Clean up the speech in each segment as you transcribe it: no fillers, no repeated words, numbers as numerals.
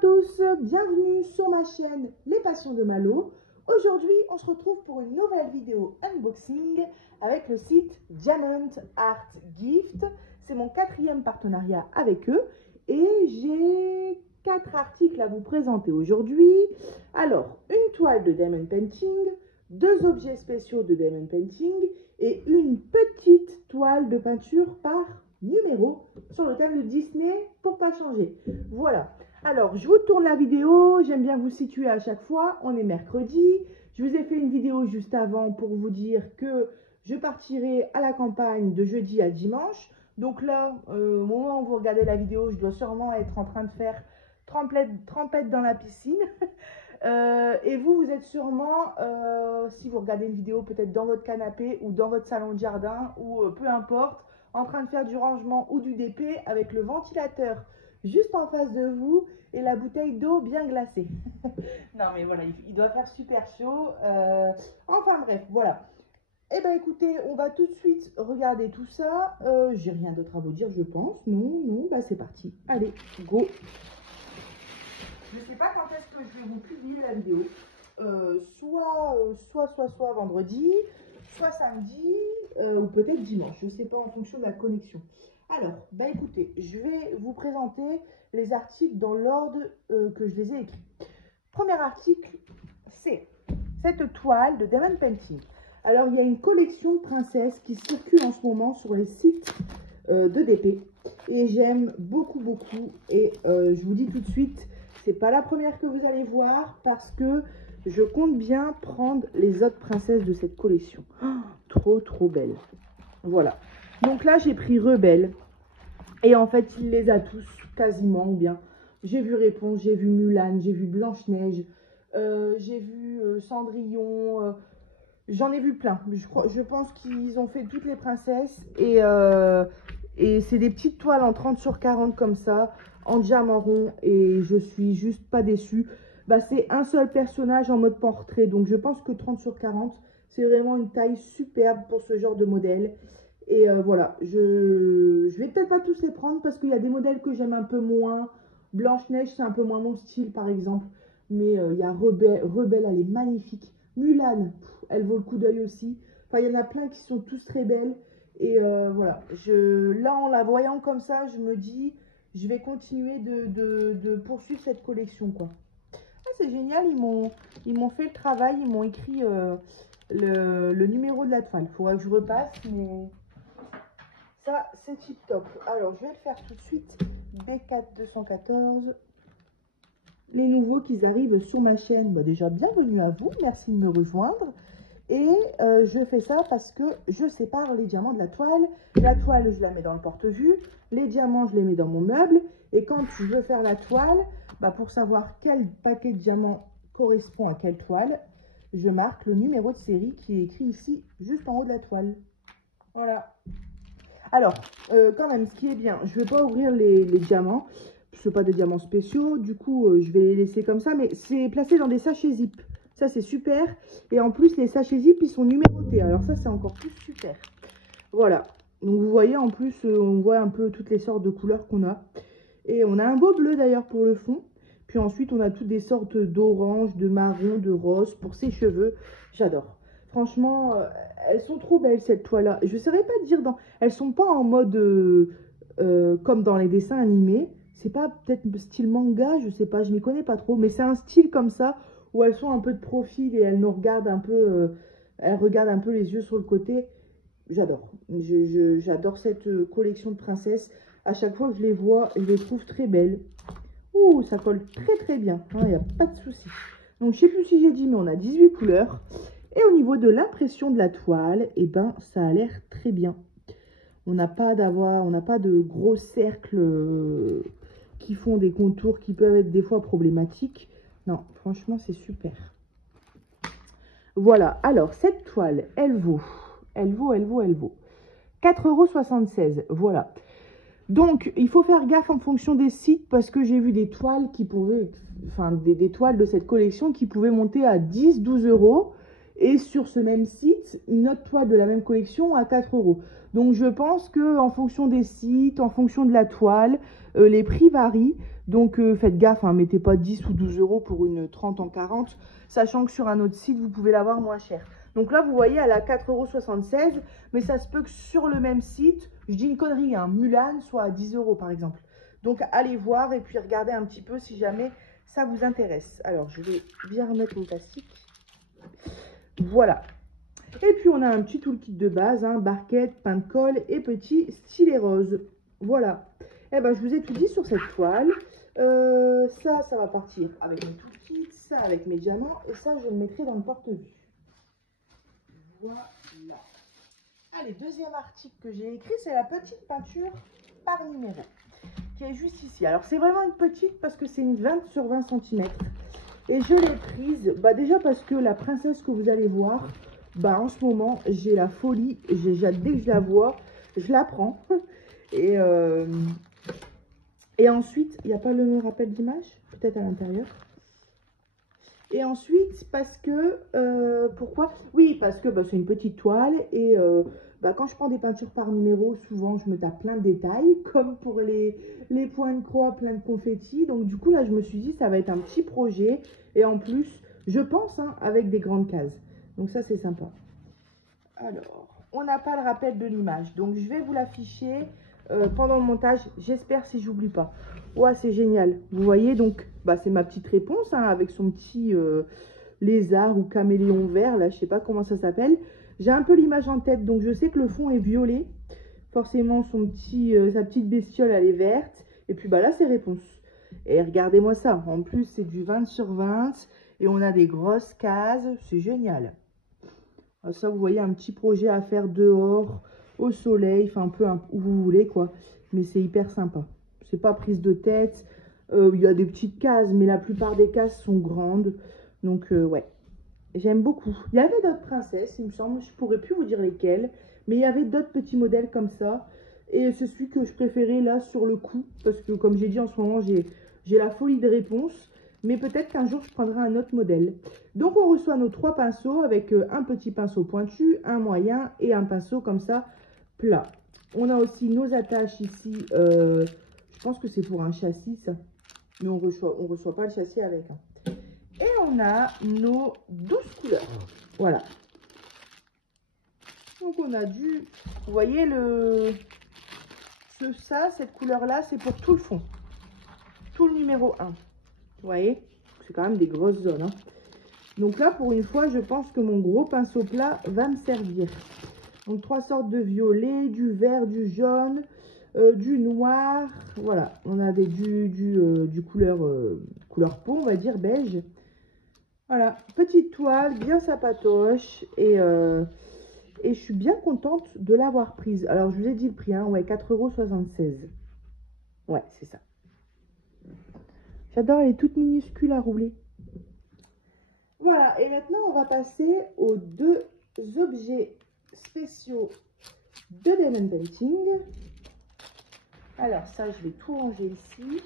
tous, bienvenue sur ma chaîne Les Passions de Malo. Aujourd'hui, on se retrouve pour une nouvelle vidéo unboxing avec le site Diamond Art Gift. C'est mon 4e partenariat avec eux et j'ai 4 articles à vous présenter aujourd'hui. Alors, une toile de Diamond Painting, 2 objets spéciaux de Diamond Painting et une petite toile de peinture par numéro sur le thème de Disney pour pas changer. Voilà. Alors, je vous tourne la vidéo. J'aime bien vous situer à chaque fois. On est mercredi. Je vous ai fait une vidéo juste avant pour vous dire que je partirai à la campagne de jeudi à dimanche. Donc là, au moment où vous regardez la vidéo, je dois sûrement être en train de faire trempette dans la piscine. Et vous êtes sûrement, si vous regardez une vidéo, peut-être dans votre canapé ou dans votre salon de jardin ou peu importe, en train de faire du rangement ou du DP avec le ventilateur juste en face de vous et la bouteille d'eau bien glacée. Non mais voilà, il doit faire super chaud. Enfin bref, voilà. Eh bien écoutez, on va tout de suite regarder tout ça. J'ai rien d'autre à vous dire, je pense. Non, bah c'est parti. Allez, go. Je ne sais pas quand est-ce que je vais vous publier la vidéo. Soit vendredi, soit samedi, ou peut-être dimanche. Je ne sais pas en fonction de la connexion. Alors, bah écoutez, je vais vous présenter les articles dans l'ordre que je les ai écrits. Premier article, c'est cette toile de Diamond Painting. Alors, il y a une collection de princesses qui circule en ce moment sur les sites de DP. Et j'aime beaucoup. Et je vous dis tout de suite, c'est pas la première que vous allez voir parce que je compte bien prendre les autres princesses de cette collection. Oh, trop belle. Voilà. Donc là, j'ai pris Rebelle. Et en fait, il les a tous quasiment, ou bien. J'ai vu Réponse, j'ai vu Mulan, j'ai vu Blanche-Neige, j'ai vu Cendrillon. J'en ai vu plein. Je pense qu'ils ont fait toutes les princesses. Et c'est des petites toiles en 30 sur 40 comme ça, en diamant rond. Et je suis juste pas déçue. Bah, c'est un seul personnage en mode portrait. Donc je pense que 30 sur 40, c'est vraiment une taille superbe pour ce genre de modèle. Et voilà, je vais peut-être pas tous les prendre parce qu'il y a des modèles que j'aime un peu moins. Blanche-Neige, c'est un peu moins mon style par exemple. Mais il y a Rebelle, elle est magnifique. Mulan, elle vaut le coup d'œil aussi. Enfin, il y en a plein qui sont tous très belles. Et voilà, là en la voyant comme ça, je me dis, je vais continuer de poursuivre cette collection, quoi. Ah, c'est génial, ils m'ont fait le travail, ils m'ont écrit le numéro de la toile. Il faudra que je repasse, mais ça, c'est tip top. Alors, je vais le faire tout de suite. B4 214. Les nouveaux qui arrivent sur ma chaîne, bah déjà, bienvenue à vous. Merci de me rejoindre. Et je fais ça parce que je sépare les diamants de la toile. La toile, je la mets dans le porte-vue. Les diamants, je les mets dans mon meuble. Et quand je veux faire la toile, bah pour savoir quel paquet de diamants correspond à quelle toile, je marque le numéro de série qui est écrit ici, juste en haut de la toile. Voilà. Alors, quand même, ce qui est bien, je ne vais pas ouvrir les diamants. Ce ne sont pas des diamants spéciaux. Du coup, je vais les laisser comme ça. Mais c'est placé dans des sachets zip. Ça, c'est super. Et en plus, les sachets zip, ils sont numérotés. Alors ça, c'est encore plus super. Voilà. Donc, vous voyez, en plus, on voit un peu toutes les sortes de couleurs qu'on a. Et on a un beau bleu, d'ailleurs, pour le fond. Puis ensuite, on a toutes des sortes d'orange, de marron, de rose pour ses cheveux. J'adore. Franchement, elles sont trop belles, cette toile-là. Je ne saurais pas dire elles sont pas en mode comme dans les dessins animés. C'est pas peut-être style manga, je sais pas, je m'y connais pas trop. Mais c'est un style comme ça où elles sont un peu de profil et elles nous regardent un peu. Elles regardent un peu les yeux sur le côté. J'adore. J'adore cette collection de princesses. À chaque fois que je les vois, je les trouve très belles. Ouh, ça colle très bien. Il n'y a pas de souci. Donc, je sais plus si j'ai dit, mais on a 18 couleurs. Et au niveau de l'impression de la toile, eh ben, ça a l'air très bien. On n'a pas de gros cercles qui font des contours qui peuvent être des fois problématiques. Non, franchement, c'est super. Voilà. Alors, cette toile, elle vaut 4,76 €. Voilà. Donc, il faut faire gaffe en fonction des sites parce que j'ai vu des toiles qui pouvaient, enfin, des toiles de cette collection qui pouvaient monter à 10-12 €. Et sur ce même site, une autre toile de la même collection à 4 €. Donc, je pense qu'en fonction des sites, en fonction de la toile, les prix varient. Donc faites gaffe, hein, mettez pas 10 ou 12 euros pour une 30 en 40, sachant que sur un autre site, vous pouvez l'avoir moins cher. Donc là, vous voyez, elle a 4,76 €, mais ça se peut que sur le même site, je dis une connerie, hein, Mulan soit à 10 € par exemple. Donc allez voir et puis regardez un petit peu si jamais ça vous intéresse. Alors je vais bien remettre mon plastique. Voilà. Et puis on a un petit toolkit de base, hein, barquette, pain de colle et petit stylet rose. Voilà. Eh ben je vous ai tout dit sur cette toile. Ça va partir avec mes toolkits, ça avec mes diamants et ça je le mettrai dans le porte-vue. Voilà. Allez, deuxième article que j'ai écrit, c'est la petite peinture par numéro, qui est juste ici. Alors, c'est vraiment une petite parce que c'est une 20 sur 20 cm. Et je l'ai prise, déjà parce que la princesse que vous allez voir, en ce moment, j'ai la folie. Dès que je la vois, je la prends. Et ensuite, il n'y a pas le rappel d'image, peut-être à l'intérieur. Et ensuite, parce que, pourquoi? Oui, parce que c'est une petite toile et quand je prends des peintures par numéro, souvent je me tape plein de détails, comme pour les points de croix, plein de confettis. Donc du coup, là, je me suis dit, ça va être un petit projet. Et en plus, je pense, hein, avec des grandes cases. Donc ça, c'est sympa. Alors, on n'a pas le rappel de l'image. Donc je vais vous l'afficher pendant le montage. J'espère si j'oublie pas. Ouais, c'est génial. Vous voyez, donc, c'est ma petite réponse, hein, avec son petit lézard ou caméléon vert. Là, je sais pas comment ça s'appelle. J'ai un peu l'image en tête, donc je sais que le fond est violet. Forcément, sa petite bestiole, elle est verte. Et puis, là, c'est réponse. Et regardez-moi ça. En plus, c'est du 20 sur 20. Et on a des grosses cases. C'est génial. Ça, vous voyez, un petit projet à faire dehors, au soleil, enfin un peu où vous voulez, quoi. Mais c'est hyper sympa. C'est pas prise de tête. Il y a des petites cases, mais la plupart des cases sont grandes. Donc, ouais, j'aime beaucoup. Il y avait d'autres princesses, il me semble. Je pourrais plus vous dire lesquelles. Mais il y avait d'autres petits modèles comme ça. Et c'est celui que je préférais là sur le coup. Parce que, comme j'ai dit, en ce moment, j'ai la folie des réponses. Mais peut-être qu'un jour, je prendrai un autre modèle. Donc, on reçoit nos 3 pinceaux avec un petit pinceau pointu, un moyen et un pinceau comme ça, plat. On a aussi nos attaches ici. Je pense que c'est pour un châssis, ça. Mais on reçoit pas le châssis avec. Hein. Et on a nos 12 couleurs. Voilà. Donc, on a du... Vous voyez, cette couleur-là, c'est pour tout le fond. Tout le numéro 1. Vous voyez, c'est quand même des grosses zones. Hein. Donc là, pour une fois, je pense que mon gros pinceau plat va me servir. Donc 3 sortes de violet, du vert, du jaune, du noir. Voilà, on a du couleur peau, on va dire, beige. Voilà, petite toile, bien sapatoche. Et je suis bien contente de l'avoir prise. Alors, je vous ai dit le prix, hein, ouais, 4,76 €. Ouais, c'est ça. J'adore, elle est toute minuscule à rouler. Voilà, et maintenant on va passer aux 2 objets spéciaux de Diamond Painting. Alors ça, je vais tout ranger ici.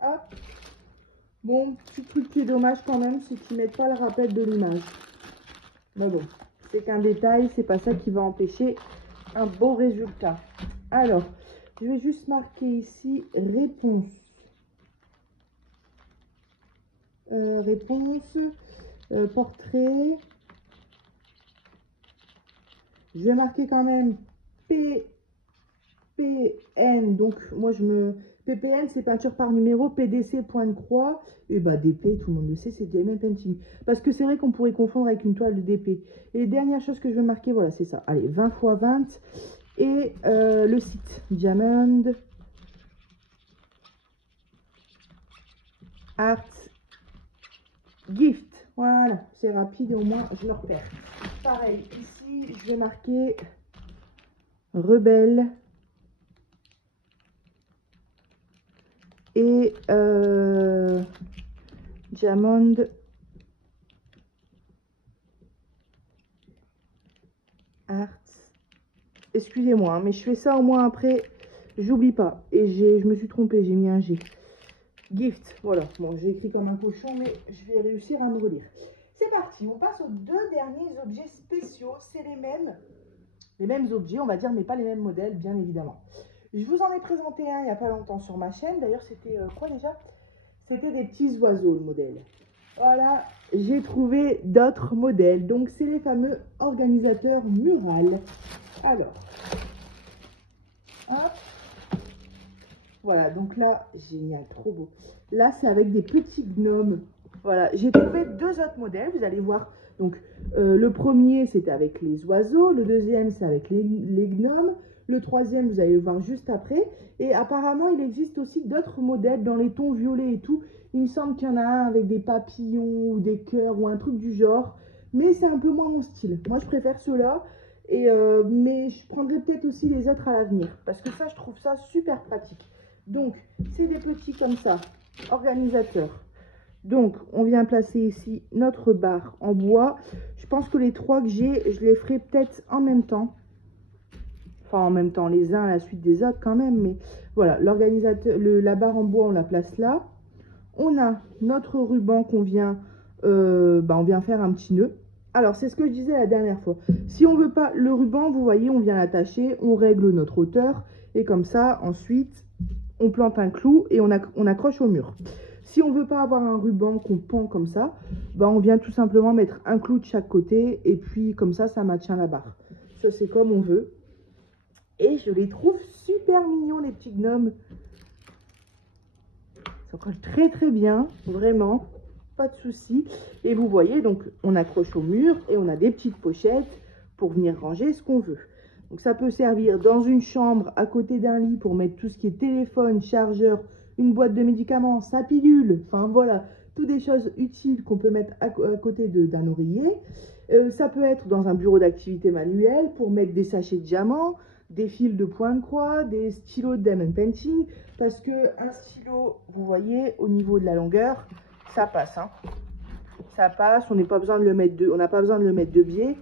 Hop. Bon, petit truc qui est dommage quand même, c'est qu'ils ne mettent pas le rappel de l'image. Mais bon, c'est qu'un détail, c'est pas ça qui va empêcher un beau résultat. Alors, je vais juste marquer ici réponse. Portrait. Je vais marquer quand même PPN. Donc, moi, PPN, c'est peinture par numéro. PDC, point de croix. Et DP, tout le monde le sait, c'est Diamond Painting. Parce que c'est vrai qu'on pourrait confondre avec une toile de DP. Et les dernières choses que je vais marquer, voilà, c'est ça. Allez, 20 x 20. Et le site, Diamond Art Gift. Voilà, c'est rapide et au moins je le repère. Pareil, ici, je vais marquer Rebelle et Diamond Art. Excusez-moi, hein, mais je fais ça au moins après, j'oublie pas. Et je me suis trompée, j'ai mis un G. Gift, voilà. Bon, j'ai écrit comme un cochon, mais je vais réussir à me relire. C'est parti, on passe aux 2 derniers objets spéciaux. C'est les mêmes objets, on va dire, mais pas les mêmes modèles, bien évidemment. Je vous en ai présenté un il n'y a pas longtemps sur ma chaîne. D'ailleurs, c'était quoi déjà? C'était des petits oiseaux, le modèle. Voilà, j'ai trouvé d'autres modèles. Donc, c'est les fameux organisateurs murales. Alors, hop. Voilà, donc là, génial, trop beau. Là, c'est avec des petits gnomes. Voilà, j'ai trouvé deux autres modèles, vous allez voir. Donc, le premier, c'était avec les oiseaux. Le deuxième, c'est avec les gnomes. Le troisième, vous allez le voir juste après. Et apparemment, il existe aussi d'autres modèles dans les tons violets et tout. Il me semble qu'il y en a un avec des papillons ou des cœurs ou un truc du genre. Mais c'est un peu moins mon style. Moi, je préfère ceux-là. Mais je prendrai peut-être aussi les autres à l'avenir. Parce que ça, je trouve ça super pratique. Donc, c'est des petits comme ça, organisateurs. Donc, on vient placer ici notre barre en bois. Je pense que les trois que j'ai, je les ferai peut-être en même temps. Enfin, en même temps, les uns à la suite des autres quand même. Mais voilà, l'organisateur, la barre en bois, on la place là. On a notre ruban qu'on vient, on vient faire un petit nœud. Alors, c'est ce que je disais la dernière fois. Si on ne veut pas le ruban, vous voyez, on vient l'attacher, on règle notre hauteur. Et comme ça, ensuite, on plante un clou et on accroche au mur. Si on ne veut pas avoir un ruban qu'on pend comme ça, on vient tout simplement mettre un clou de chaque côté et puis comme ça maintient la barre. Ça, c'est comme on veut. Et je les trouve super mignons, les petits gnomes. Ça colle très très bien, vraiment, pas de souci. Et vous voyez, donc on accroche au mur et on a des petites pochettes pour venir ranger ce qu'on veut. Donc ça peut servir dans une chambre à côté d'un lit pour mettre tout ce qui est téléphone, chargeur, une boîte de médicaments, sa pilule, enfin voilà, toutes des choses utiles qu'on peut mettre à côté d'un oreiller. Ça peut être dans un bureau d'activité manuelle pour mettre des sachets de diamants, des fils de point de croix, des stylos de diamond painting, parce que un stylo, vous voyez, au niveau de la longueur, ça passe, hein. Ça passe, on n'a pas besoin de le mettre de biais,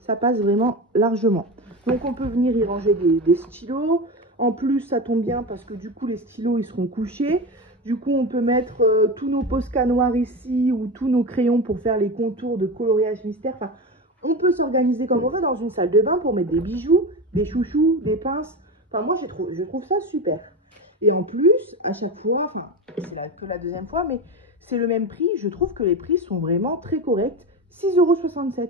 ça passe vraiment largement. Donc on peut venir y ranger des stylos. En plus, ça tombe bien parce que du coup, les stylos, ils seront couchés. Du coup, on peut mettre tous nos Posca noirs ici ou tous nos crayons pour faire les contours de coloriage mystère. Enfin, on peut s'organiser comme on veut dans une salle de bain pour mettre des bijoux, des chouchous, des pinces. Enfin, moi, je trouve ça super. Et en plus, à chaque fois, enfin, c'est que la deuxième fois, mais c'est le même prix. Je trouve que les prix sont vraiment très corrects. 6,67 €.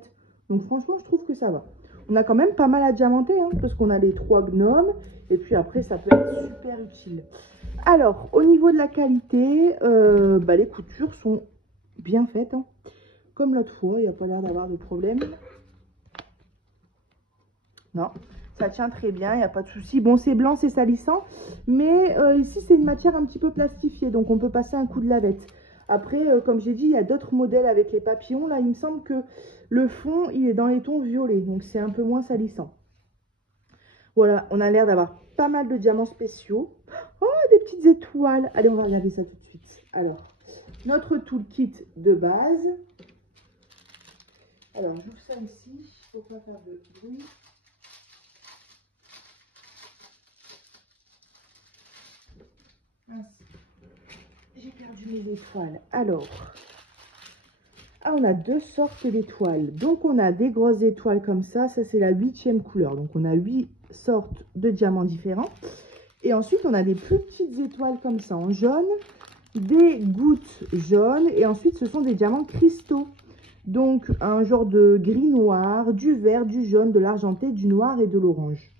Donc franchement, je trouve que ça va. On a quand même pas mal à diamanter, hein, parce qu'on a les trois gnomes. Et puis après, ça peut être super utile. Alors, au niveau de la qualité, les coutures sont bien faites. Hein. Comme l'autre fois, il n'y a pas l'air d'avoir de problème. Non, ça tient très bien, il n'y a pas de souci. Bon, c'est blanc, c'est salissant. Mais ici, c'est une matière un petit peu plastifiée. Donc, on peut passer un coup de lavette. Après, comme j'ai dit, il y a d'autres modèles avec les papillons. Là, il me semble que le fond, il est dans les tons violets. Donc, c'est un peu moins salissant. Voilà, on a l'air d'avoir pas mal de diamants spéciaux. Oh, des petites étoiles. Allez, on va regarder ça tout de suite. Alors, notre toolkit de base. Alors, j'ouvre ça ici. Il ne faut pas faire de bruit. J'ai perdu mes étoiles. Alors, on a deux sortes d'étoiles. Donc, on a des grosses étoiles comme ça. Ça, c'est la 8e couleur. Donc, on a 8 sortes de diamants différents. Et ensuite, on a des plus petites étoiles comme ça en jaune. Des gouttes jaunes. Et ensuite, ce sont des diamants cristaux. Donc, un genre de gris-noir, du vert, du jaune, de l'argenté, du noir et de l'orange.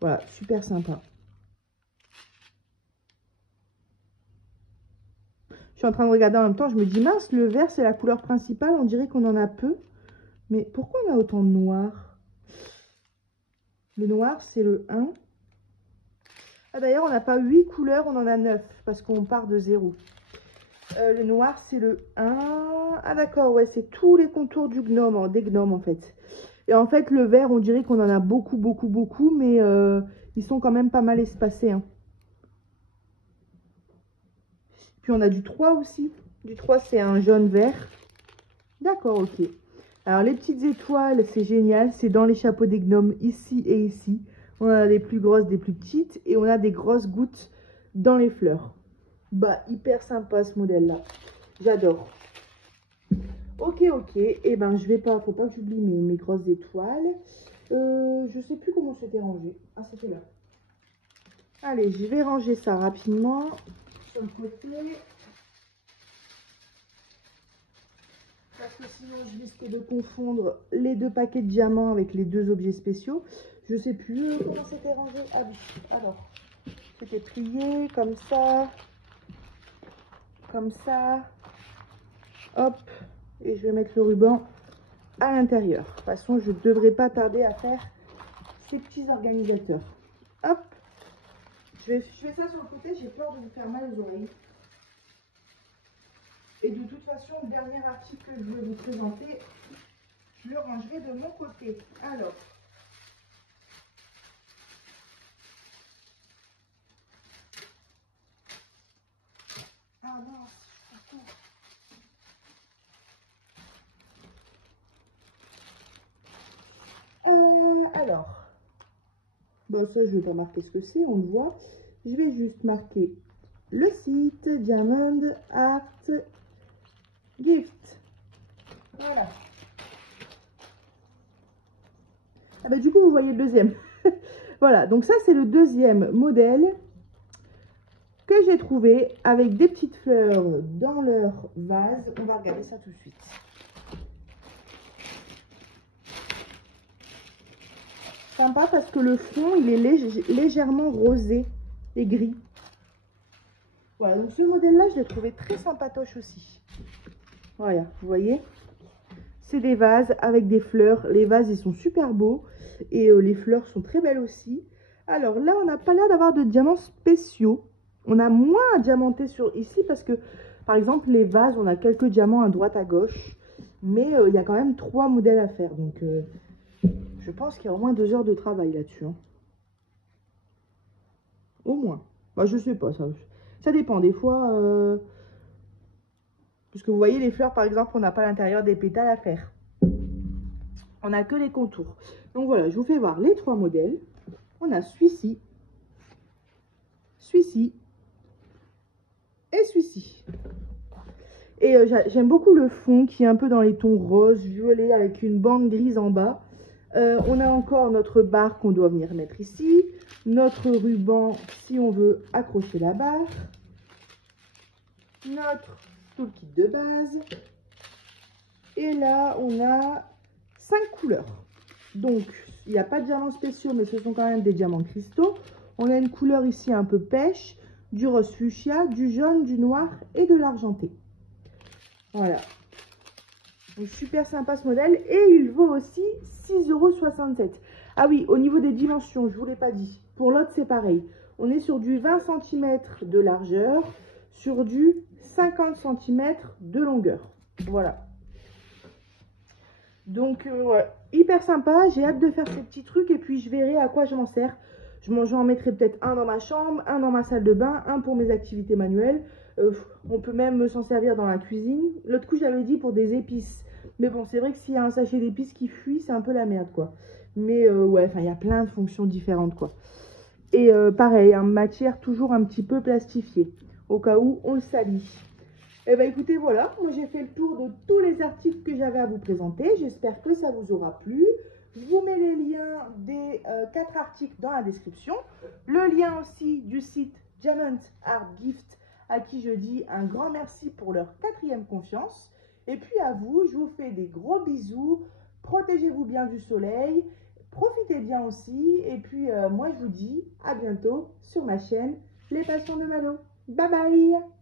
Voilà, super sympa. Je suis en train de regarder en même temps, je me dis mince, le vert c'est la couleur principale, on dirait qu'on en a peu. Mais pourquoi on a autant de noir? Le noir c'est le 1. Ah d'ailleurs on n'a pas 8 couleurs, on en a 9 parce qu'on part de 0. Le noir c'est le 1. Ah d'accord, ouais, c'est tous les contours du gnome, des gnomes en fait. Et en fait le vert on dirait qu'on en a beaucoup, mais ils sont quand même pas mal espacés. Hein. Puis on a du 3 aussi. Du 3, c'est un jaune vert. D'accord, ok. Alors, les petites étoiles, c'est génial. C'est dans les chapeaux des gnomes, ici et ici. On a des plus grosses, des plus petites. Et on a des grosses gouttes dans les fleurs. Hyper sympa ce modèle-là. J'adore. Ok. Et je vais pas... Faut pas que j'oublie mes grosses étoiles. Je sais plus comment c'était rangé. Ah, c'était là. Allez, je vais ranger ça rapidement sur le côté. Parce que sinon, je risque de confondre les deux paquets de diamants avec les deux objets spéciaux. Je sais plus comment c'était rangé. Ah oui, alors, c'était plié comme ça. Comme ça. Hop. Et je vais mettre le ruban à l'intérieur. De toute façon, je ne devrais pas tarder à faire ces petits organisateurs. Hop. Je fais ça sur le côté, j'ai peur de vous faire mal aux oreilles. Et de toute façon, le dernier article que je vais vous présenter, je le rangerai de mon côté. Alors, ah mince, alors, bon ça je vais pas marquer ce que c'est, on le voit. Je vais juste marquer le site Diamond Art Gift. Voilà. Ah bah du coup vous voyez le deuxième. Voilà, donc ça c'est le deuxième modèle que j'ai trouvé avec des petites fleurs dans leur vase. On va regarder ça tout de suite. Sympa parce que le fond il est légèrement rosé et gris. Voilà, donc ce modèle là je l'ai trouvé très sympatoche aussi. Voilà, vous voyez, c'est des vases avec des fleurs. Les vases ils sont super beaux et les fleurs sont très belles aussi. Alors là on n'a pas l'air d'avoir de diamants spéciaux. On a moins à diamanter ici parce que par exemple les vases on a quelques diamants à droite à gauche. Mais il y a quand même 3 modèles à faire. Donc je pense qu'il y a au moins 2 heures de travail là-dessus. Hein. Au moins. Bah, je sais pas, ça dépend. Des fois, parce que vous voyez les fleurs par exemple, on n'a pas l'intérieur des pétales à faire. On n'a que les contours. Donc voilà, je vous fais voir les 3 modèles. On a celui-ci, celui-ci et celui-ci. Et j'aime beaucoup le fond qui est un peu dans les tons rose, violet avec une bande grise en bas. On a encore notre barre qu'on doit venir mettre ici. Notre ruban si on veut accrocher la barre. Notre toolkit de base. Et là, on a 5 couleurs. Donc, il n'y a pas de diamants spéciaux, mais ce sont quand même des diamants cristaux. On a une couleur ici un peu pêche, du rose fuchsia, du jaune, du noir et de l'argenté. Voilà. Donc, super sympa ce modèle. Et il vaut aussi 6,67 €. Ah oui, au niveau des dimensions, je ne vous l'ai pas dit. Pour l'autre, c'est pareil. On est sur du 20 cm de largeur, sur du 50 cm de longueur. Voilà. Donc, ouais, hyper sympa. J'ai hâte de faire ces petits trucs et puis je verrai à quoi je m'en sers. J'en mettrai peut-être un dans ma chambre, un dans ma salle de bain, un pour mes activités manuelles. On peut même s'en servir dans la cuisine. L'autre coup, j'avais dit pour des épices. Mais bon, c'est vrai que s'il y a un sachet d'épices qui fuit, c'est un peu la merde, quoi. Mais ouais, enfin, il y a plein de fonctions différentes, quoi. Et pareil, hein, matière toujours un petit peu plastifiée, au cas où on le salit. Et bien écoutez, voilà, moi j'ai fait le tour de tous les articles que j'avais à vous présenter. J'espère que ça vous aura plu. Je vous mets les liens des 4 articles dans la description. Le lien aussi du site Diamond Art Gift, à qui je dis un grand merci pour leur 4e confiance. Et puis à vous, je vous fais des gros bisous. Protégez-vous bien du soleil. Profitez bien aussi. Et puis moi je vous dis à bientôt sur ma chaîne Les Passions de Malo. Bye bye!